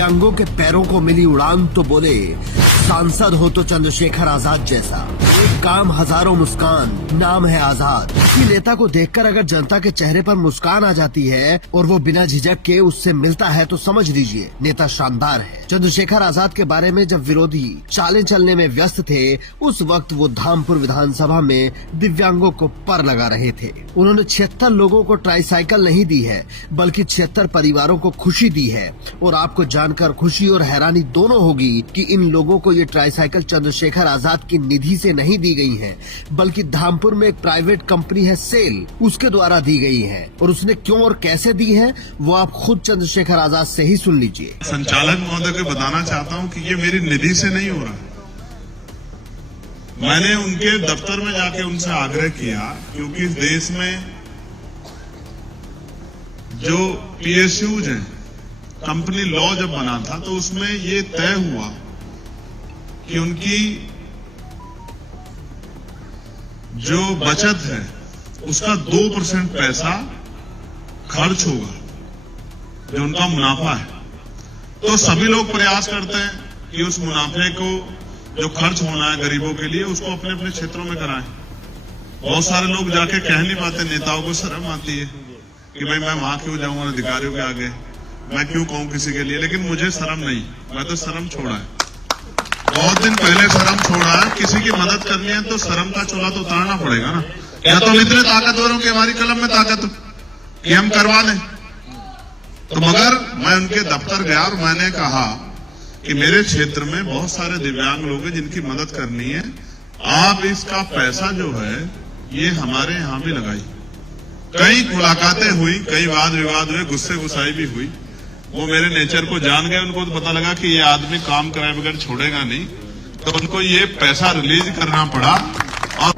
दिव्यांगों के पैरों को मिली उड़ान तो बोले सांसद हो तो चंद्रशेखर आजाद जैसा। एक काम हजारों मुस्कान, नाम है आजाद। किसी नेता को देखकर अगर जनता के चेहरे पर मुस्कान आ जाती है और वो बिना झिझक के उससे मिलता है तो समझ लीजिए नेता शानदार है। चंद्रशेखर आजाद के बारे में जब विरोधी चालें चलने में व्यस्त थे, उस वक्त वो धामपुर विधानसभा में दिव्यांगों को पर लगा रहे थे। उन्होंने 76 लोगों को ट्राईसाइकिल नहीं दी है, बल्कि 76 परिवारों को खुशी दी है। और आपको जानकर खुशी और हैरानी दोनों होगी कि इन लोगों को ये ट्राईसाइकिल चंद्रशेखर आजाद की निधि से नहीं दी गई है, बल्कि धामपुर में एक प्राइवेट कंपनी है सेल, उसके द्वारा दी गई है। और उसने क्यों और कैसे दी है वो आप खुद चंद्रशेखर आजाद से ही सुन लीजिए। संचालक महोदय को बताना चाहता हूं कि ये मेरी निधि से नहीं हो रहा। मैंने उनके दफ्तर में जाके उनसे आग्रह किया, क्योंकि इस देश में जो PSUs हैं, कंपनी लॉ जब बना था तो उसमें ये तय हुआ कि उनकी जो बचत है उसका 2% पैसा खर्च होगा, जो उनका मुनाफा है। तो सभी लोग प्रयास करते हैं कि उस मुनाफे को जो खर्च होना है गरीबों के लिए उसको अपने अपने क्षेत्रों में कराएं। बहुत सारे लोग जाके कह नहीं पाते, नेताओं को शर्म आती है कि भाई मैं वहां क्यों जाऊंगा अधिकारियों के आगे, मैं क्यों कहूं किसी के लिए। लेकिन मुझे शर्म नहीं, मैं तो शर्म छोड़ा है, बहुत दिन पहले शर्म छोड़ा है। किसी की मदद करनी है तो शर्म का चोला तो उतारना पड़ेगा ना। या तो इतने ताकतवर हो कि हमारी कलम में ताकत कि हम करवा दें। तो मगर मैं उनके दफ्तर गया और मैंने कहा कि मेरे क्षेत्र में बहुत सारे दिव्यांग लोग हैं जिनकी मदद करनी है, आप इसका पैसा जो है ये हमारे यहां भी लगाई। कई मुलाकातें हुई, कई वाद विवाद हुए, गुस्से गुस्साई भी हुई। वो मेरे नेचर को जान गए, उनको तो पता लगा कि ये आदमी काम कराए बगैर छोड़ेगा नहीं, तो उनको ये पैसा रिलीज करना पड़ा।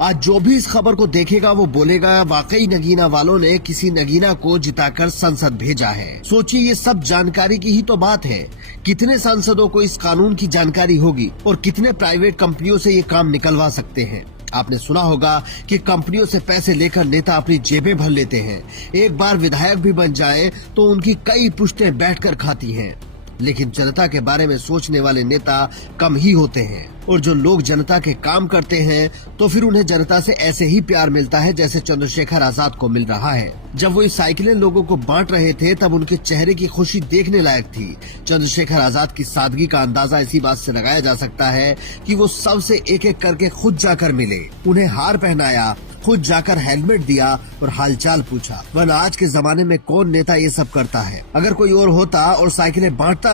आज जो भी इस खबर को देखेगा वो बोलेगा वाकई नगीना वालों ने किसी नगीना को जिताकर संसद भेजा है। सोचिए ये सब जानकारी की ही तो बात है। कितने सांसदों को इस कानून की जानकारी होगी और कितने प्राइवेट कंपनियों से ये काम निकलवा सकते हैं। आपने सुना होगा कि कंपनियों से पैसे लेकर नेता अपनी जेबें भर लेते हैं। एक बार विधायक भी बन जाए तो उनकी कई पुश्तें बैठकर खाती हैं। लेकिन जनता के बारे में सोचने वाले नेता कम ही होते हैं। और जो लोग जनता के काम करते हैं तो फिर उन्हें जनता से ऐसे ही प्यार मिलता है जैसे चंद्रशेखर आजाद को मिल रहा है। जब वो ये साइकिलें लोगों को बांट रहे थे तब उनके चेहरे की खुशी देखने लायक थी। चंद्रशेखर आजाद की सादगी का अंदाजा इसी बात से लगाया जा सकता है कि वो सबसे एक एक करके खुद जाकर मिले, उन्हें हार पहनाया, खुद जाकर हेलमेट दिया और हालचाल पूछा। वरना आज के जमाने में कौन नेता ये सब करता है। अगर कोई और होता और साइकिलें बांटता